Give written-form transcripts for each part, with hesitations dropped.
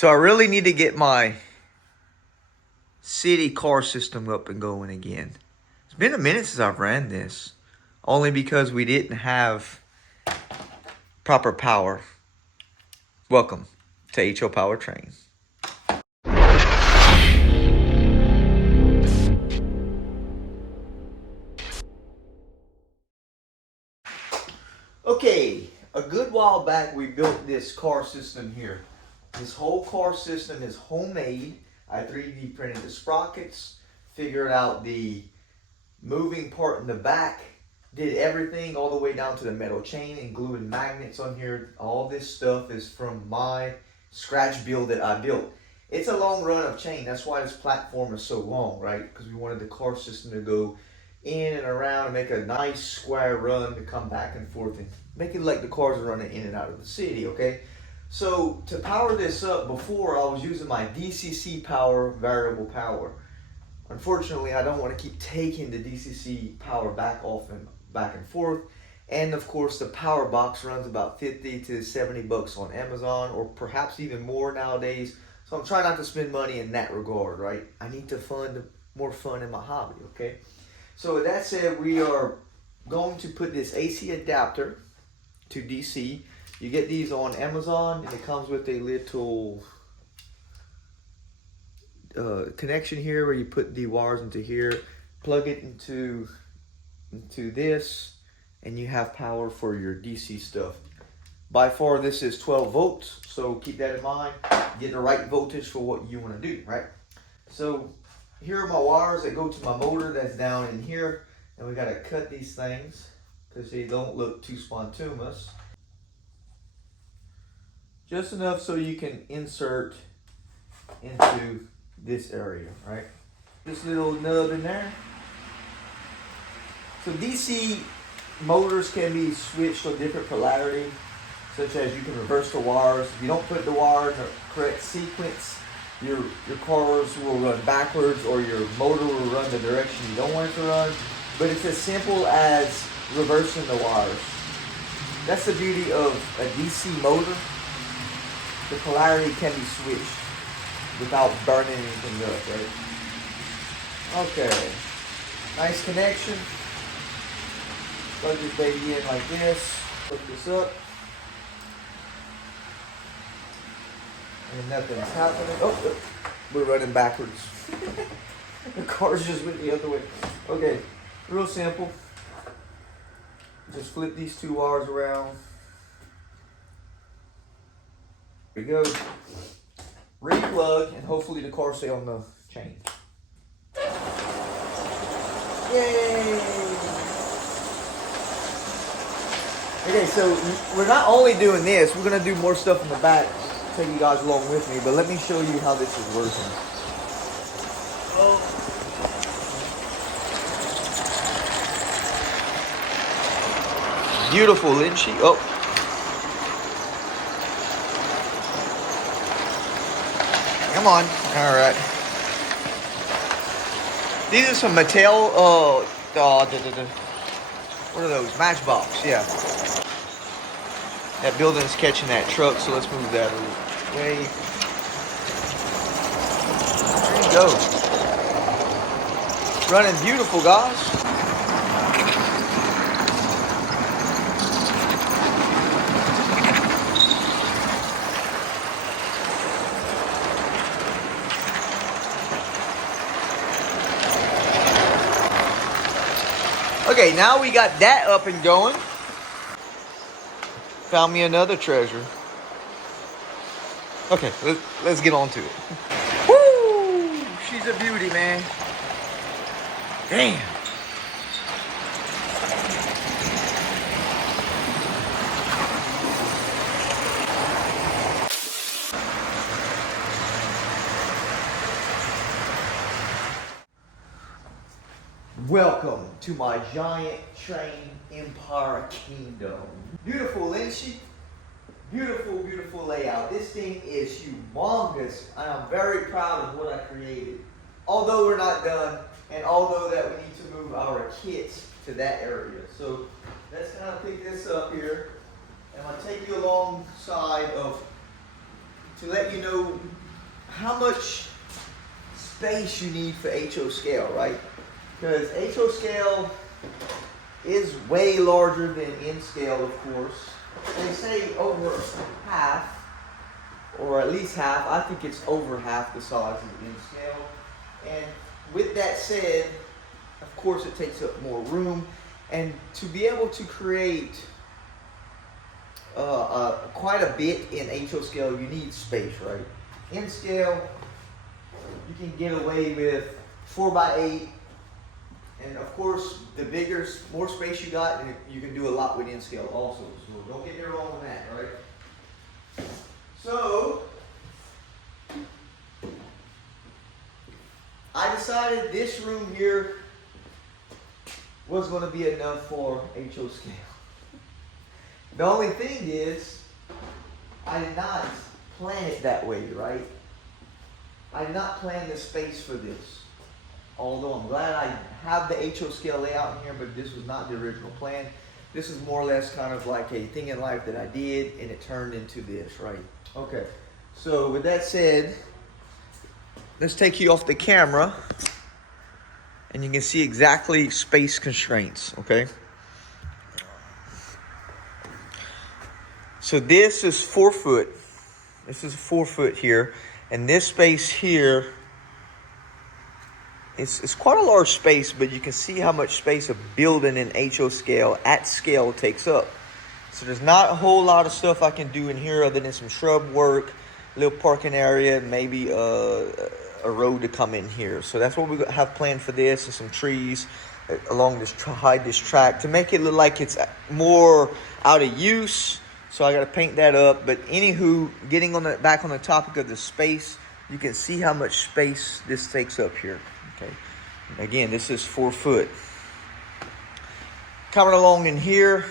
So I really need to get my city car system up and going again. It's been a minute since I've ran this, only because we didn't have proper power. Welcome to HO Powertrain. Okay, a good while back we built this car system here. This whole car system is homemade. I 3D printed the sprockets, figured out the moving part in the back, did everything all the way down to the metal chain and gluing magnets on here. All this stuff is from my scratch build that I built. It's a long run of chain. That's why this platform is so long, right? Because we wanted the car system to go in and around and make a nice square run to come back and forth and make it like the cars are running in and out of the city, okay? So to power this up, before I was using my DCC power, variable power. Unfortunately, I don't want to keep taking the DCC power back and forth. And of course, the power box runs about 50 to 70 bucks on Amazon, or perhaps even more nowadays. So I'm trying not to spend money in that regard, right? I need to fund more fun in my hobby, okay? So with that said, we are going to put this AC adapter to DC. You get these on Amazon, and it comes with a little connection here where you put the wires into here, plug it into this, and you have power for your DC stuff. By far, this is 12 volts, so keep that in mind. Get the right voltage for what you want to do, right? So here are my wires that go to my motor that's down in here, and we got to cut these things because they don't look too spontaneous. Just enough so you can insert into this area, right? This little nub in there. So DC motors can be switched to different polarity, such as you can reverse the wires. If you don't put the wire in the correct sequence, your cars will run backwards, or your motor will run the direction you don't want it to run. But it's as simple as reversing the wires. That's the beauty of a DC motor. The polarity can be switched without burning anything up, right? Okay, nice connection. Plug this baby in like this, hook this up, and nothing's happening. Oh, we're running backwards. The car's just went the other way. Okay, real simple. Just flip these two wires around. Here we go. Replug, and hopefully the car stay on the chain. Yay! Okay, so we're not only doing this, we're gonna do more stuff in the back. Take you guys along with me, but let me show you how this is working. Beautiful, isn't she? Oh. Come on. All right. These are some Mattel, what are those? Matchbox, yeah. That building's catching that truck, so let's move that away. There you go. Running beautiful, guys. Okay, now we got that up and going. Found me another treasure. Okay, let's get on to it. Woo! She's a beauty, man. Damn. Welcome to my giant train empire kingdom. Beautiful, isn't she? Beautiful, beautiful layout. This thing is humongous. I am very proud of what I created. Although we're not done, and although that we need to move our kits to that area. So let's kind of pick this up here. And I'll take you alongside of to let you know how much space you need for HO scale, right? Because HO scale is way larger than N scale, of course. They say over half, or at least half. I think it's over half the size of N scale. And with that said, of course it takes up more room. And to be able to create quite a bit in HO scale, you need space, right? N scale, you can get away with 4x8. And of course, the bigger, more space you got, you can do a lot with N scale also. So don't get me wrong on that, right? So I decided this room here was going to be enough for HO scale. The only thing is, I did not plan it that way, right? I did not plan the space for this. Although I'm glad I have the HO scale layout in here, but this was not the original plan. This is more or less kind of like a thing in life that I did, and it turned into this, right? Okay, so with that said, let's take you off the camera, and you can see exactly space constraints, okay? So this is 4 foot. This is 4 foot here, and this space here, it's quite a large space, but you can see how much space a building in HO scale, at scale, takes up. So there's not a whole lot of stuff I can do in here other than some shrub work, a little parking area, maybe a road to come in here. So that's what we have planned for this, and some trees along this, hide this track to make it look like it's more out of use. So I got to paint that up. But anywho, getting on back on the topic of the space, you can see how much space this takes up here. Okay, again, this is 4 foot. Coming along in here,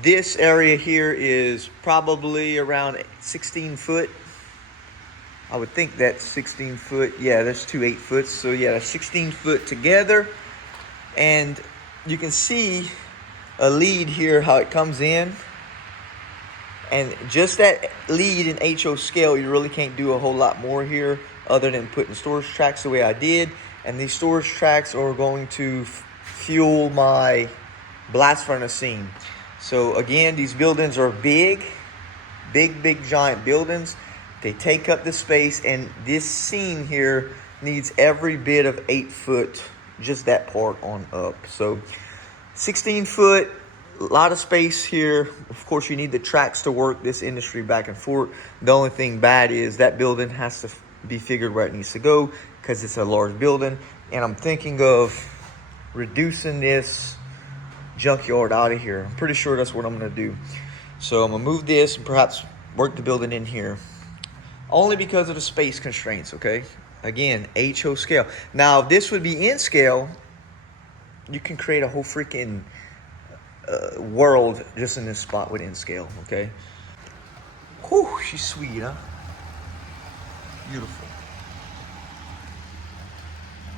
this area here is probably around 16 foot. I would think that's 16 foot. Yeah, there's 2 8 foots. So yeah, that's 16 foot together. And you can see a lead here, how it comes in. And just that lead in HO scale, you really can't do a whole lot more here other than putting storage tracks the way I did. And these storage tracks are going to fuel my blast furnace scene. So again, these buildings are big, giant buildings. They take up the space, and this scene here needs every bit of 8 foot, just that part on up. So 16 foot, a lot of space here. Of course, you need the tracks to work this industry back and forth. The only thing bad is that building has to be figured where it needs to go because it's a large building. And I'm thinking of reducing this junkyard out of here. I'm pretty sure that's what I'm going to do. So I'm going to move this and perhaps work the building in here. Only because of the space constraints, okay? Again, HO scale. Now, if this would be N scale, you can create a whole freaking world just in this spot with N scale, okay? Whew, she's sweet, huh? Beautiful.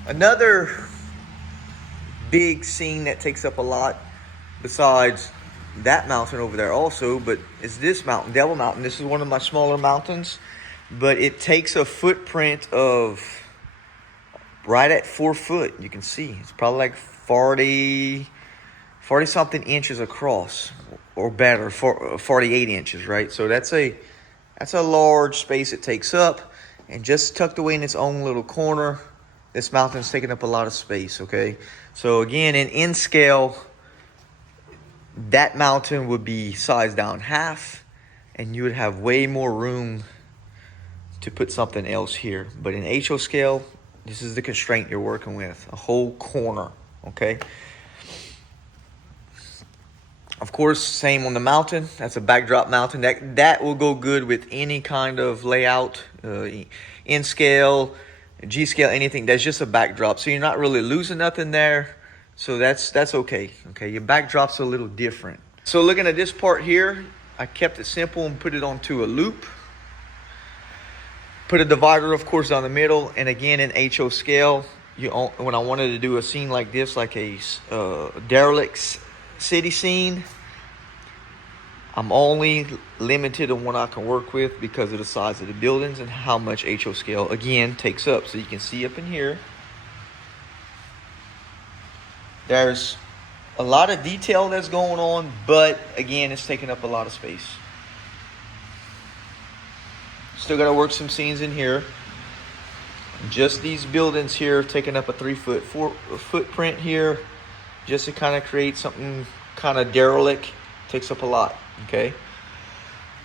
Another big scene that takes up a lot, besides that mountain over there also, but is this mountain, Devil Mountain. This is one of my smaller mountains, but it takes a footprint of right at 4 foot. You can see it's probably like 40 something inches across, or better, 48 inches, right? So that's a large space it takes up, and just tucked away in its own little corner, this mountain's taking up a lot of space, okay? So again, in N scale, that mountain would be sized down half, and you would have way more room to put something else here. But in HO scale, this is the constraint you're working with, a whole corner, okay? Of course, same on the mountain. That's a backdrop mountain. That will go good with any kind of layout, N scale, G scale, anything. That's just a backdrop. So you're not really losing nothing there. So that's okay. Okay, your backdrop's a little different. So looking at this part here, I kept it simple and put it onto a loop. Put a divider, of course, down the middle. And again, in HO scale, when I wanted to do a scene like this, like a derelict city scene, I'm only limited on what I can work with because of the size of the buildings and how much HO scale, again, takes up. So you can see up in here, there's a lot of detail that's going on, but again, it's taking up a lot of space. Still got to work some scenes in here. Just these buildings here taking up a 3-foot footprint here, just to kind of create something kind of derelict. Takes up a lot, okay?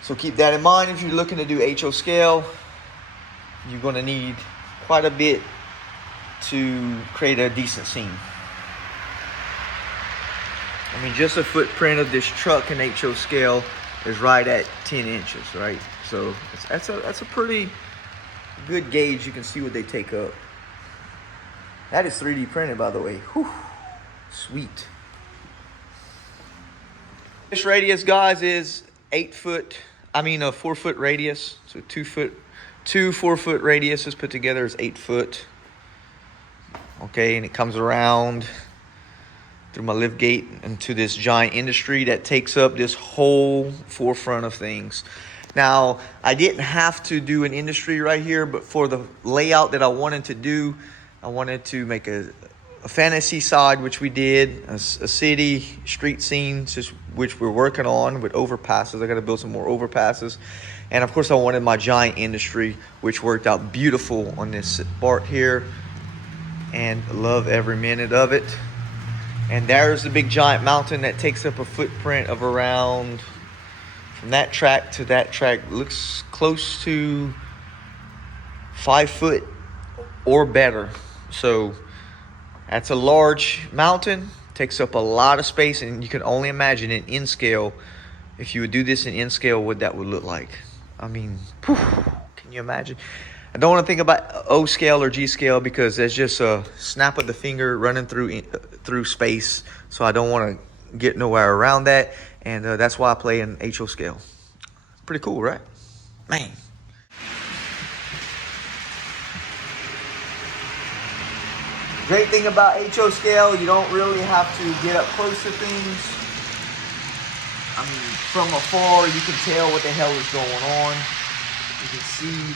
So keep that in mind. If you're looking to do HO scale, you're going to need quite a bit to create a decent scene. I mean, just a footprint of this truck in HO scale is right at 10 inches, right? So that's a pretty good gauge. You can see what they take up. That is 3D printed, by the way. Whew. Sweet. This radius, guys, is a 4-foot radius. So 2 4-foot radiuses put together is 8 foot. Okay, and it comes around through my lift gate into this giant industry that takes up this whole forefront of things. Now, I didn't have to do an industry right here, but for the layout that I wanted to do, I wanted to make a fantasy side, which we did, a city, street scenes, which we're working on with overpasses. I got to build some more overpasses. And of course, I wanted my giant industry, which worked out beautiful on this part here. And love every minute of it. And there's the big giant mountain that takes up a footprint of around, from that track to that track, looks close to 5 foot or better. So that's a large mountain, takes up a lot of space, and you can only imagine in scale, if you would do this in scale, what that would look like. I mean, whew, can you imagine? I don't want to think about O scale or G scale because that's just a snap of the finger running through space. So I don't want to get nowhere around that. And that's why I play in HO scale. Pretty cool, right? Man. Great thing about HO scale, you don't really have to get up close to things. I mean, from afar, you can tell what the hell is going on. You can see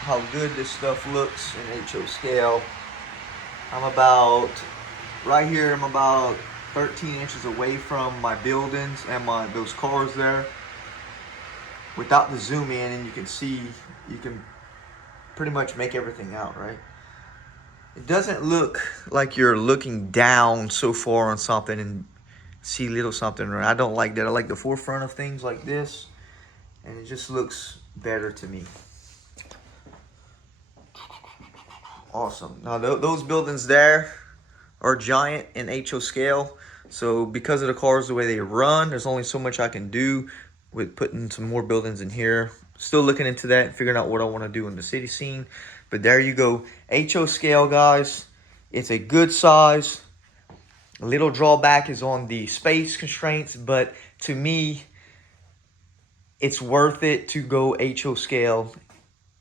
how good this stuff looks in HO scale. Right here, I'm about 13 inches away from my buildings and those cars there. Without the zoom in, and you can see, you can pretty much make everything out, right? It doesn't look like you're looking down so far on something and see little something. I don't like that. I like the forefront of things like this, and it just looks better to me. Awesome. Now those buildings there are giant in HO scale. So because of the cars, the way they run, there's only so much I can do with putting some more buildings in here. Still looking into that and figuring out what I want to do in the city scene. But there you go. HO scale, guys. It's a good size. A little drawback is on the space constraints, but to me, it's worth it to go HO scale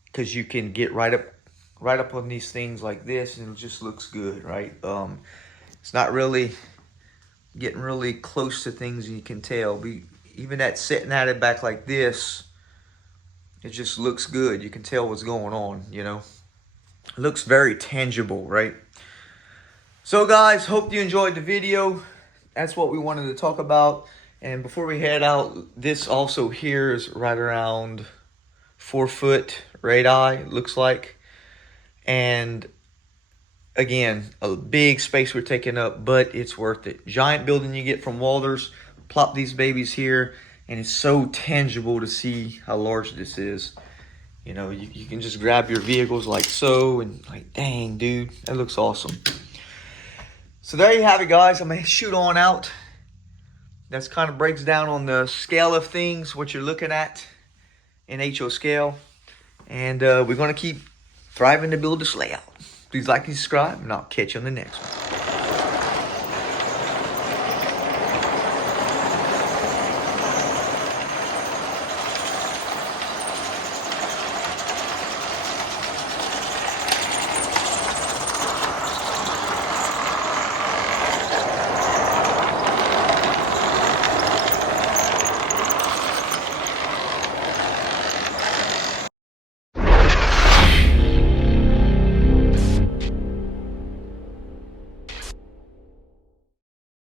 because you can get right up on these things like this, and it just looks good, right? It's not really getting really close to things, and you can tell. Even that sitting at it back like this, it just looks good. You can tell what's going on, you know. It looks very tangible, right? So guys, hope you enjoyed the video. That's what we wanted to talk about. And before we head out, this also here is right around 4 foot radii, looks like. And again, a big space we're taking up, but it's worth it. Giant building you get from Walters. Plop these babies here, and it's so tangible to see how large this is. You know, you can just grab your vehicles like so, and like, dang, dude, that looks awesome. So there you have it, guys. I'm gonna shoot on out. That's kind of breaks down on the scale of things, what you're looking at in HO scale. And we're gonna keep thriving to build this layout. Please like and subscribe, and I'll catch you on the next one.